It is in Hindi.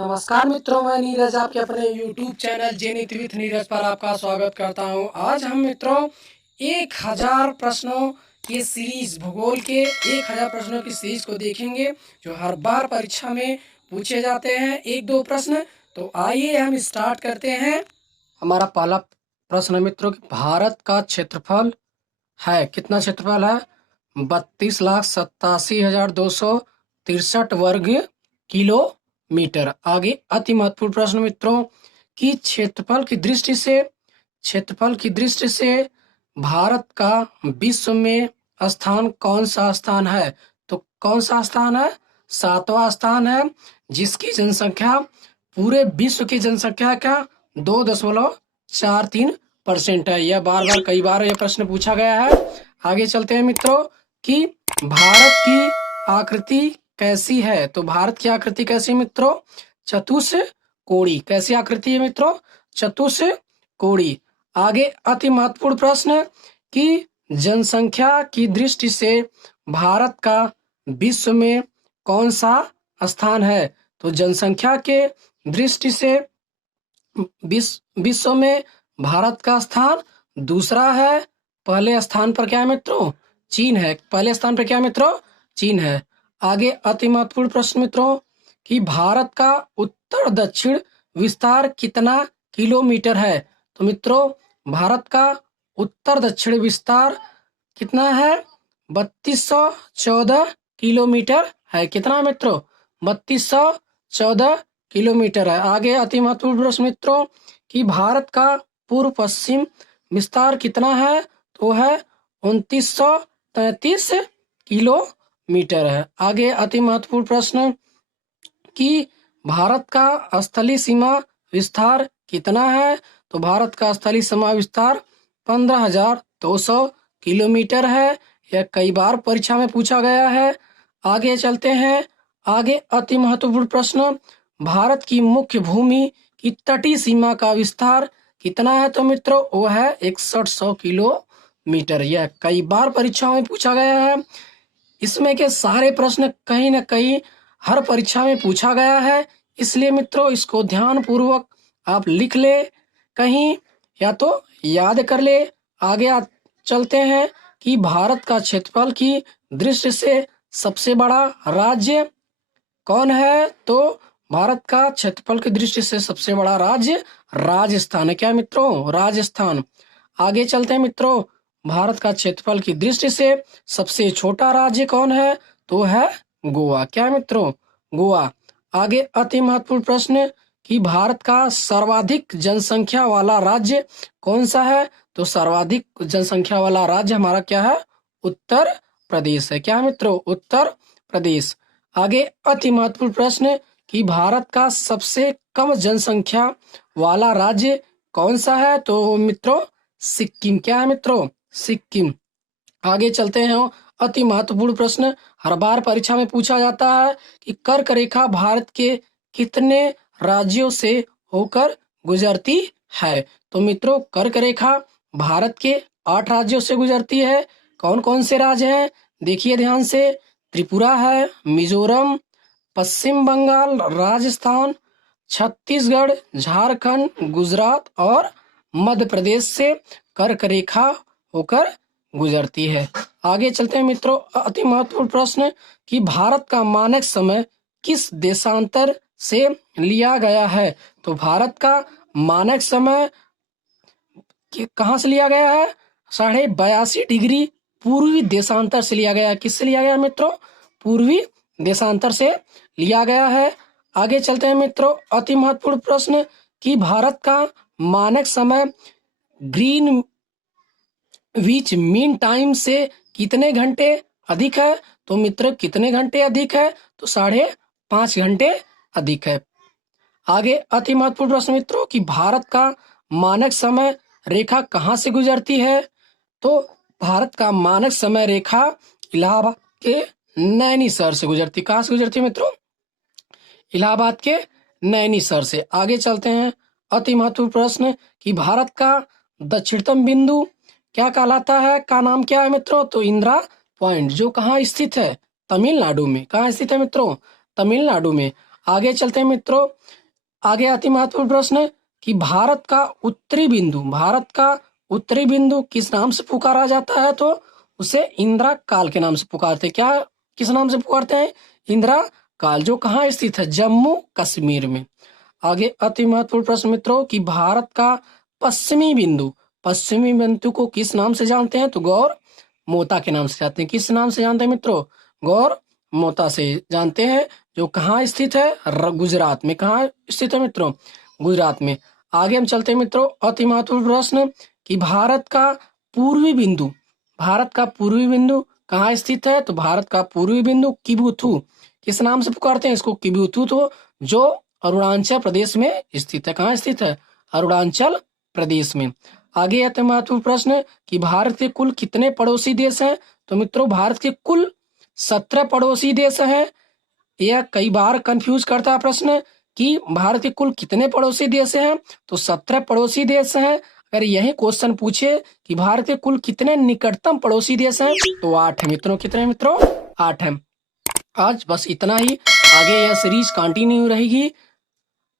नमस्कार मित्रों, मैं नीरज आपके अपने YouTube channel Jenit with Neeraj पर आपका स्वागत करता हूं। आज हम मित्रों 1000 प्रश्नों की सीरीज भूगोल के 1000 प्रश्नों की सीरीज को देखेंगे जो हर बार परीक्षा में पूछे जाते हैं। एक दो प्रश्न। तो आइए हम स्टार्ट करते हैं। हमारा पहला प्रश्न है मित्रों कि भारत का क्षेत्रफल है, कितना क्षेत्रफल है? 32,87,263 वर्ग किलोमीटर। आगे अति महत्वपूर्ण प्रश्न मित्रों कि क्षेत्रफल की दृष्टि से भारत का विश्व में स्थान कौन सा स्थान है? तो कौन सा स्थान है? 7वां स्थान है, जिसकी जनसंख्या पूरे विश्व की जनसंख्या का 2.43% है। यह बार बार कई बार यह प्रश्न पूछा गया है। आगे चलते हैं मित्रों कि भारत की आकृति कैसी है? तो भारत की आकृति कैसी है मित्रों? चतुष्कोणीय। कैसी आकृति है मित्रों? चतुष्कोणीय। आगे अति महत्वपूर्ण प्रश्न कि जनसंख्या की दृष्टि से भारत का विश्व में कौन सा स्थान है? तो जनसंख्या के दृष्टि से विश्व में भारत का स्थान दूसरा है। पहले स्थान पर क्या है मित्रों? चीन है। पहले स्थान पर क्या है मित्रों? चीन है। आगे अति महत्वपूर्ण प्रश्न मित्रों कि भारत का उत्तर दक्षिण विस्तार कितना किलोमीटर है? तो मित्रों भारत का उत्तर दक्षिण विस्तार कितना है? 3214 किलोमीटर है। कितना मित्रों? 3214 किलोमीटर है। आगे अति महत्वपूर्ण प्रश्न मित्रों कि भारत का पूर्व पश्चिम विस्तार कितना है? तो है 2933 किलोमीटर है। आगे अति महत्वपूर्ण प्रश्न कि भारत का स्थलीय सीमा विस्तार कितना है? तो भारत का स्थलीय सीमा विस्तार 15,200 किलोमीटर है। यह कई बार परीक्षा में पूछा गया है। आगे चलते हैं। आगे अति महत्वपूर्ण प्रश्न भारत की मुख्य भूमि की तटीय सीमा का विस्तार कितना है? तो मित्रों वो है 6100 किलोमीटर। यह कई बार परीक्षाओं में पूछा गया है। इसमें के सारे प्रश्न कहीं न कहीं हर परीक्षा में पूछा गया है, इसलिए मित्रों इसको ध्यान पूर्वक आप लिख ले कहीं या तो याद कर ले। आगे चलते हैं कि भारत का क्षेत्रफल की दृष्टि से सबसे बड़ा राज्य कौन है? तो भारत का क्षेत्रफल की दृष्टि से सबसे बड़ा राज्य राजस्थान है। क्या मित्रों? राजस्थान। आगे चलते हैं मित्रों भारत का क्षेत्रफल की दृष्टि से सबसे छोटा राज्य कौन है? तो है गोवा। क्या मित्रों? गोवा। आगे अति महत्वपूर्ण प्रश्न कि भारत का सर्वाधिक जनसंख्या वाला राज्य कौन सा है? तो सर्वाधिक जनसंख्या वाला राज्य हमारा क्या है? उत्तर प्रदेश है। क्या मित्रों? उत्तर प्रदेश। आगे अति महत्वपूर्ण प्रश्न कि भारत का सबसे कम जनसंख्या वाला राज्य कौन सा है? तो मित्रों सिक्किम। क्या है मित्रों? सिक्किम। आगे चलते हैं। अति महत्वपूर्ण प्रश्न हर बार परीक्षा में पूछा जाता है कि कर्क रेखा भारत के कितने राज्यों से होकर गुजरती है? तो मित्रों कर्क रेखा भारत के 8 राज्यों से गुजरती है। कौन कौन से राज्य हैं? देखिए ध्यान से। त्रिपुरा है, मिजोरम, पश्चिम बंगाल, राजस्थान, छत्तीसगढ़, झारखंड, गुजरात और मध्य प्रदेश से कर्क रेखा होकर गुजरती है। आगे चलते हैं मित्रों। अति महत्वपूर्ण प्रश्न कि भारत का मानक समय किस देशांतर से लिया गया है? तो भारत का मानक समय कहाँ से लिया गया है? 82.5 डिग्री पूर्वी देशांतर से लिया गया है। किससे लिया गया मित्रों? पूर्वी देशांतर से लिया गया है। आगे चलते हैं मित्रों। अति महत्वपूर्ण प्रश्न कि भारत का मानक समय ग्रीन विच मीन टाइम से कितने घंटे अधिक है? तो मित्र कितने घंटे अधिक है? तो 5.5 घंटे अधिक है। आगे अति महत्वपूर्ण प्रश्न मित्रों कि भारत का मानक समय रेखा कहाँ से गुजरती है? तो भारत का मानक समय रेखा इलाहाबाद के नैनी शहर से गुजरती। कहाँ से गुजरती है मित्रों? इलाहाबाद के नैनी शहर से। आगे चलते हैं। अति महत्वपूर्ण प्रश्न कि भारत का दक्षिणतम बिंदु क्या कहलाता है? का नाम क्या है मित्रों? तो इंदिरा पॉइंट, जो कहाँ स्थित है? तमिलनाडु में। कहाँ स्थित है मित्रों? तमिलनाडु में। आगे चलते हैं मित्रों। आगे आती महत्वपूर्ण प्रश्न कि भारत का उत्तरी बिंदु किस नाम से पुकारा जाता है? तो उसे इंदिरा काल के नाम से पुकारते हैं। क्या किस नाम से पुकारते हैं? इंदिरा काल, जो कहाँ स्थित है? जम्मू कश्मीर में। आगे अति महत्वपूर्ण प्रश्न मित्रों कि भारत का पश्चिमी बिंदु को किस नाम से जानते हैं? तो गौर मोता के नाम से जानते हैं। किस नाम से जानते हैं मित्रों? गौर मोता से जानते हैं, जो कहाँ स्थित है? गुजरात में। कहाँ स्थित है मित्रों? गुजरात में। आगे हम चलते हैं मित्रों। अति महत्वपूर्ण प्रश्न कि भारत का पूर्वी बिंदु कहाँ स्थित है? तो भारत का पूर्वी बिंदु किबुथु, किस नाम से पुकारते हैं इसको? किबुथु, तो जो अरुणाचल प्रदेश में स्थित है। कहाँ स्थित है? अरुणाचल प्रदेश में। आगे अति महत्वपूर्ण प्रश्न कि भारत के कुल कितने पड़ोसी देश हैं? तो मित्रों भारत के कुल 17 पड़ोसी देश हैं। यह कई बार कंफ्यूज करता है प्रश्न कि भारत के कुल कितने पड़ोसी देश हैं? तो 17 पड़ोसी देश हैं। अगर यही क्वेश्चन पूछे कि भारत के कुल कितने निकटतम पड़ोसी देश हैं? तो 8 है मित्रों। कितने मित्रों? 8 है। आज बस इतना ही। आगे यह सीरीज कंटिन्यू रहेगी।